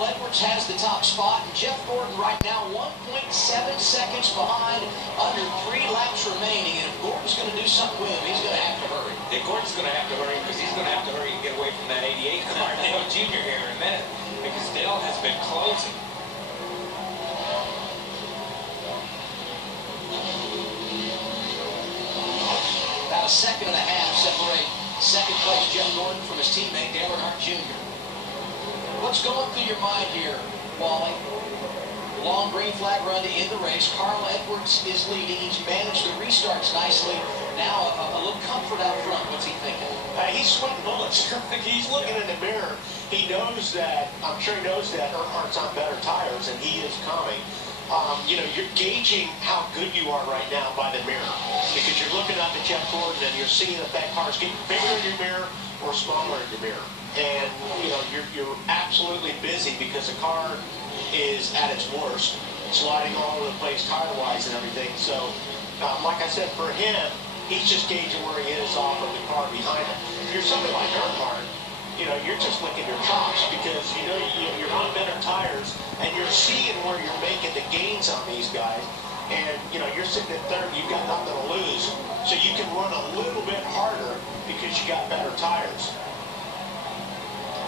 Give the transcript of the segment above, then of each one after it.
Carl Edwards has the top spot, and Jeff Gordon right now 1.7 seconds behind, under 3 laps remaining. And if Gordon's going to do something with him, he's going to have to hurry. Yeah, Gordon's going to have to hurry because he's going to have to hurry and get away from that 88 car, Dale Jr. here in a minute, because Dale has been closing. About a second and a half separate second place Jeff Gordon from his teammate Dale Earnhardt Jr. What's going through your mind here, Wally? Long green flag run to end the race. Carl Edwards is leading. He's managed the restarts nicely. Now a little comfort out front. What's he thinking? He's sweating bullets. He's looking in the mirror. He knows that, I'm sure he knows that Earnhardt's on better tires and he is coming. You know, you're gauging how good you are right now by the mirror, because you're looking up at Jeff Gordon and you're seeing if that car's getting bigger in your mirror or smaller in your mirror. And, you know, you're absolutely busy because the car is at its worst, sliding all over the place tire-wise and everything. So, like I said, for him, he's just gauging where he is off of the car behind him. If you're somebody like Earnhardt, you know, you're just licking your chops because, you know, you're on better tires and you're seeing where you're making the gains on these guys. And, you know, you're sitting at third, you've got nothing to lose. So you can run a little bit harder because you got better tires.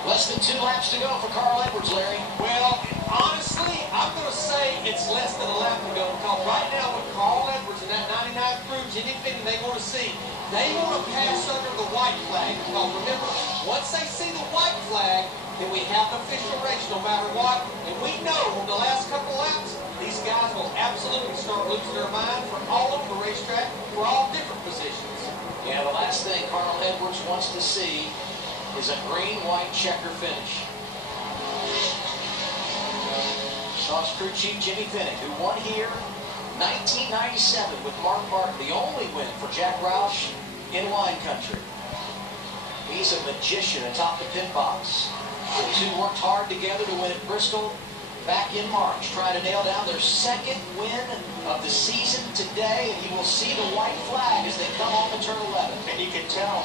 Less than 2 laps to go for Carl Edwards, Larry. Well, honestly, I'm going to say it's less than a lap to go, because right now with Carl Edwards and that 99 crew, Jimmy Finney, they want to see. They want to pass under the white flag, because remember, once they see the white flag, then we have an official race no matter what. And we know in the last couple laps, these guys will absolutely start losing their mind for all over the racetrack, for all different positions. Yeah, the last thing Carl Edwards wants to see is a green-white checker finish. Sauce crew chief Jimmy Finney, who won here 1997 with Mark Martin, the only win for Jack Roush in wine country. He's a magician atop the pit box. The two worked hard together to win at Bristol back in March, trying to nail down their second win of the season today, and you will see the white flag as they come off of turn 11. And you can tell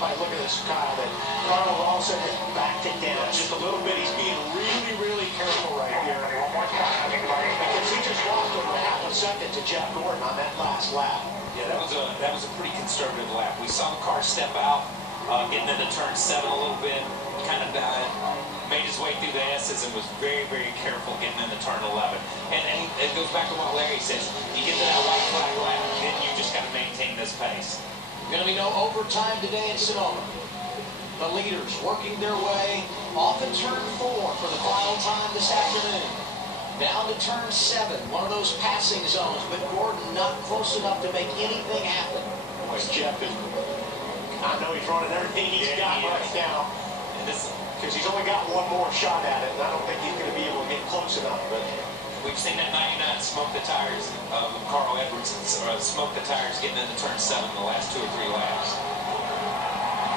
by looking at this, Kyle, that Carl also has backed it down just a little bit. He's being really, really careful right here. Because he just lost over half a second to Jeff Gordon on that last lap. Yeah, that was a pretty conservative lap. We saw the car step out, getting into turn 7 a little bit, kind of made his way through the S's and was very, very careful getting into turn 11. And it goes back to what Larry says. You get to that white flag lap, then you just got to maintain this pace. Going to be no overtime today in Sonoma. The leaders working their way off in turn 4 for the final time this afternoon. Down to turn 7, one of those passing zones, but Gordon not close enough to make anything happen. Boy, Jeff is, I know he's running everything he's got right now. Because he's only got one more shot at it, and I don't think he's going to be able to get close enough. But we've seen that 99 smoke the tires. Carl Edwards smoked the tires getting into turn 7 the last 2 or 3 laps.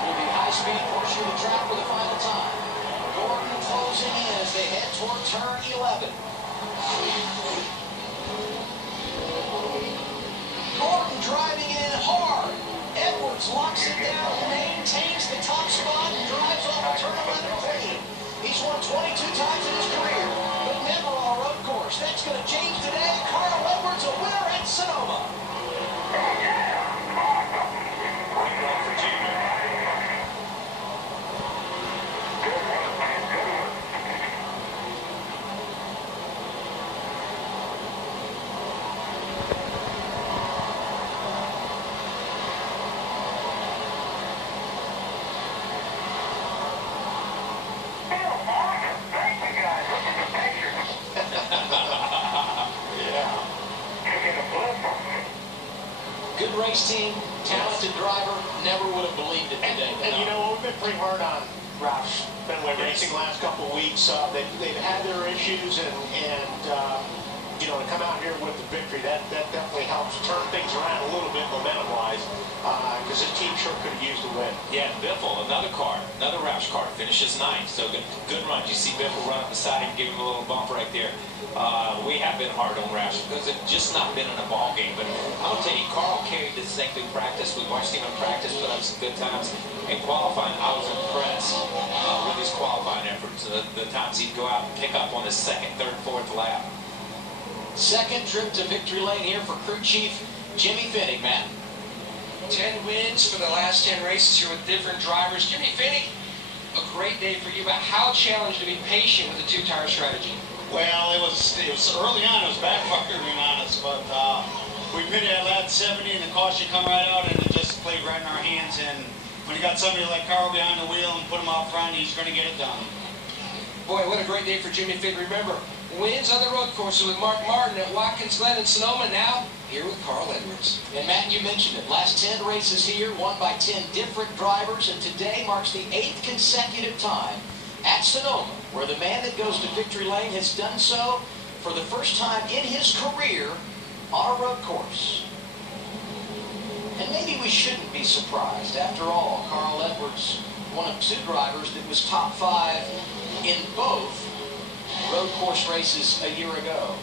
Will be high-speed portion of the track for the final time. Gordon closing in as they head toward turn 11. Gordon driving in hard. Edwards locks it down, maintains the top spot, and drives off of turn 11 clean. He's won 22 times in his career, but never on a road course. That's going to change today. Carl Edwards, a winner at Sonoma. Great run for Junior. Good race team, talented driver, never would have believed it today. And you know, we've been pretty hard on Roush Fenway Racing the last couple of weeks. They've had their issues, and you know, to come out here with the victory, that definitely helps turn things around a little bit momentum-wise, because this team sure could have used a win. Yeah, Biffle, another Roush car, finishes 9th. So good run. You see Biffle run up beside him, give him a little bump right there. We have been hard on Roush because they've just not been in a ball game. But I'll tell you, Carl carried this thing through practice. We watched him in practice, put up some good times. In qualifying, I was impressed with his qualifying efforts. The times he'd go out and pick up on his 2nd, 3rd, 4th lap. Second trip to victory lane here for crew chief Jimmy Finnick, Matt. 10 wins for the last 10 races here with different drivers. Jimmy Finnick, a great day for you, but how challenged to be patient with the two-tire strategy? Well, it was early on, it was backfiring on us, but we pitted at lap 70 and the caution come right out and it just played right in our hands. And when you got somebody like Carl behind the wheel and put him out front, he's going to get it done. Boy, what a great day for Jimmy Finnick. Remember, wins on the road courses with Mark Martin at Watkins Glen and Sonoma, now here with Carl Edwards. And Matt, you mentioned it. Last 10 races here, won by 10 different drivers, and today marks the 8th consecutive time at Sonoma where the man that goes to victory lane has done so for the first time in his career on a road course. And maybe we shouldn't be surprised. After all, Carl Edwards, one of 2 drivers that was top 5 in both road course races a year ago.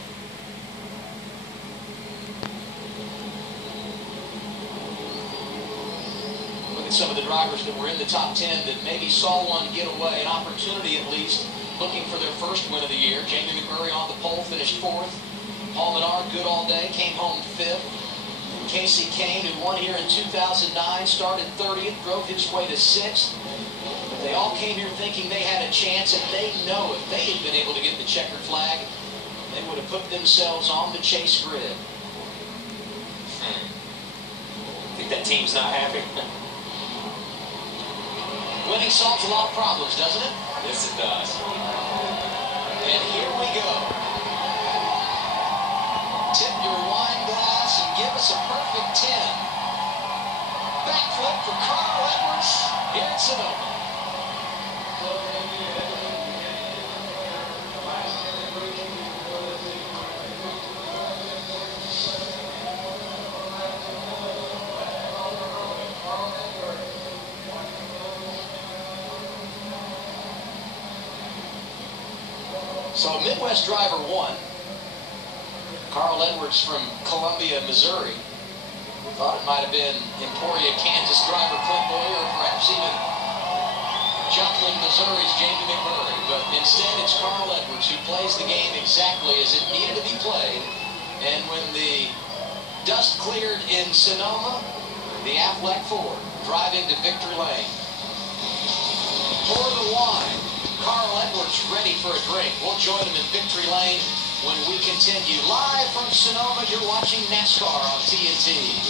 Look at some of the drivers that were in the top 10 that maybe saw one get away, an opportunity at least, looking for their first win of the year. Jamie McMurray on the pole, finished 4th. Paul Menard, good all day, came home 5th. Casey Kane, who won here in 2009, started 30th, drove his way to 6th. But they all came here thinking they had a chance, and they know if they had been able to get the checkered flag, they would have put themselves on the chase grid. Think that team's not happy? Winning solves a lot of problems, doesn't it? Yes, it does. And here we go. Tip your wine glass and give us a perfect 10. Backflip for Carl Edwards here at Sonoma. So Midwest driver 1, Carl Edwards from Columbia, Missouri. Thought it might have been Emporia, Kansas driver Clint Boyer, or perhaps even Joplin, Missouri's Jamie McMurray. But instead it's Carl Edwards who plays the game exactly as it needed to be played. And when the dust cleared in Sonoma, the Affleck Ford driving to victory lane. Pour the wine. Carl Edwards ready for a drink. We'll join him in victory lane when we continue. Live from Sonoma, you're watching NASCAR on TNT.